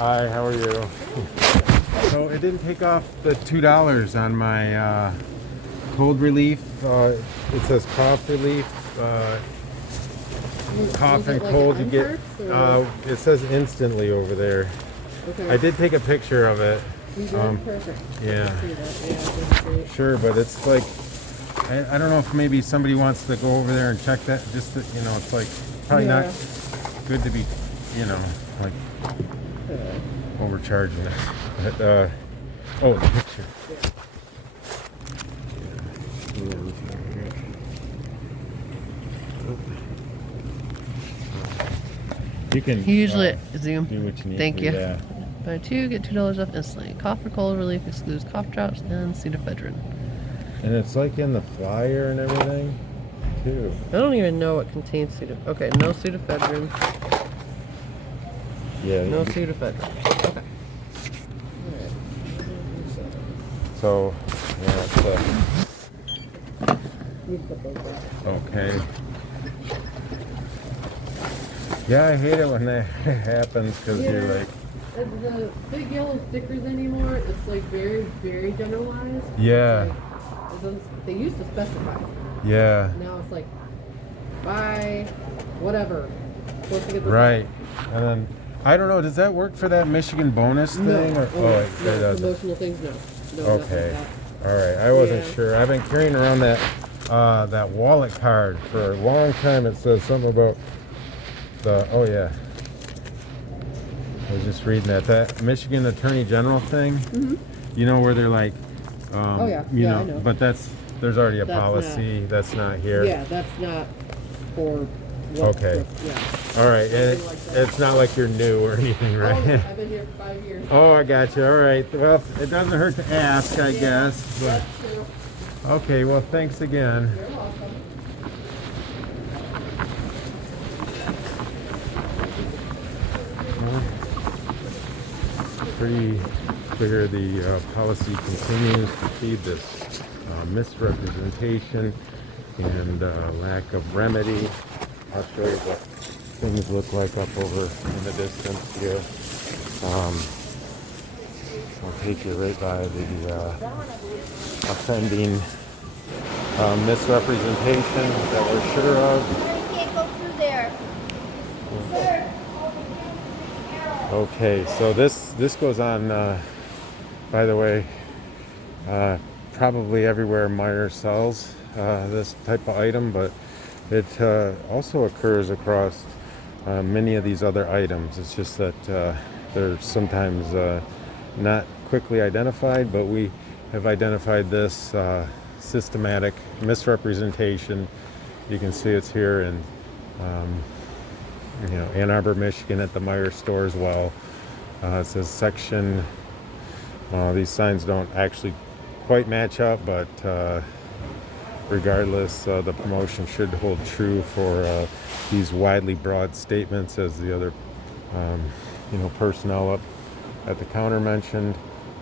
Hi, how are you? So it didn't take off the $2 on my cold relief. It says cough relief. Cough and like cold you get. It says instantly over there. Okay. I did take a picture of it. You did? Perfect. Yeah. I see that. Yeah, that's great. Sure, but it's like I don't know if maybe somebody wants to go over there and check that. Just to, it's like probably not good to be, like overcharging it. But oh, the picture. You can Usually zoom. do what you need. Thank you. Yeah. Buy two, get $2 off instantly. Cough or cold relief excludes cough drops and pseudoephedrine. And it's like in the flyer and everything, too. I don't even know what contains pseudoephedrine. Okay, no pseudoephedrine. Yeah. No pseudoephedrine. Okay. So, yeah, okay. Yeah, I hate it when that happens because you're like... The big yellow stickers anymore, it's like very, very generalized. Yeah. They used to specify. Yeah. Now it's like, buy whatever. Supposed to get the Right. And then, I don't know, does that work for that Michigan bonus thing? No. Or, No, it doesn't. promotional things, no. No, Okay. nothing like All right. I wasn't Yeah. sure. I've been carrying around that wallet card for a long time. It says something about the, oh yeah. I was just reading that Michigan Attorney General thing. Mm-hmm. You know where they're like, Oh, yeah. you Yeah, know, I know. but there's already a That's policy that's not here. Yeah, that's not for Okay. Yeah. All right, and Something like that. it's not like you're new or anything, Oh, right? no, I've been here for 5 years. Oh, I got you. All right. Well, it doesn't hurt to ask, I guess. But, That's true. okay. Well, thanks again. You're welcome. Pretty clear the policy continues to feed this misrepresentation and lack of remedy. I'll show you what things look like up over in the distance here. I'll take you right by the offending misrepresentation that we're sure of. You can't go through there. Sir. Okay, so this goes on, by the way, probably everywhere Meijer sells this type of item, but it also occurs across many of these other items. It's just that they're sometimes not quickly identified, but we have identified this systematic misrepresentation. You can see it's here in Ann Arbor, Michigan at the Meijer store as well. It says section, these signs don't actually quite match up, but regardless, the promotion should hold true for these widely broad statements as the other personnel up at the counter mentioned,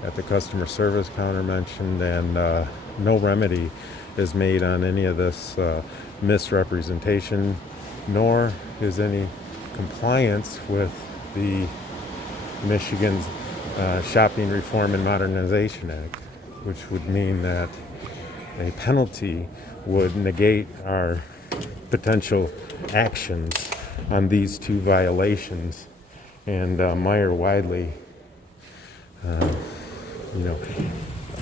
at the customer service counter mentioned, and no remedy is made on any of this misrepresentation, nor is any compliance with the Michigan's Shopping Reform and Modernization Act, which would mean that a penalty would negate our potential actions on these two violations. And Meijer widely,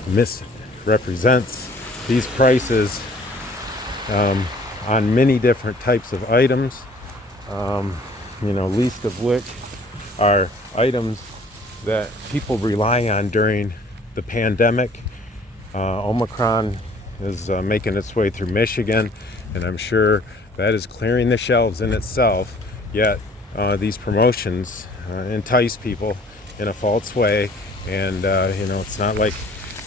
misrepresents these prices on many different types of items. Least of which are items that people rely on during the pandemic. Omicron is making its way through Michigan, and I'm sure that is clearing the shelves in itself. Yet these promotions entice people in a false way, and it's not like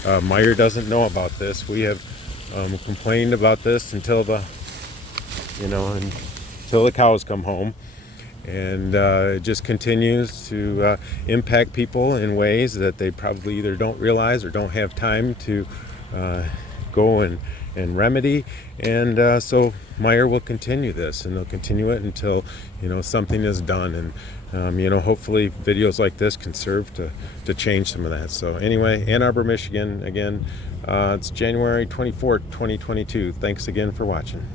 Meijer doesn't know about this. We have complained about this until the cows come home. And it just continues to impact people in ways that they probably either don't realize or don't have time to go and and remedy. And so Meyer will continue this, and they'll continue it until, something is done. And hopefully videos like this can serve to change some of that. So anyway, Ann Arbor, Michigan, again, it's January 24th, 2022. Thanks again for watching.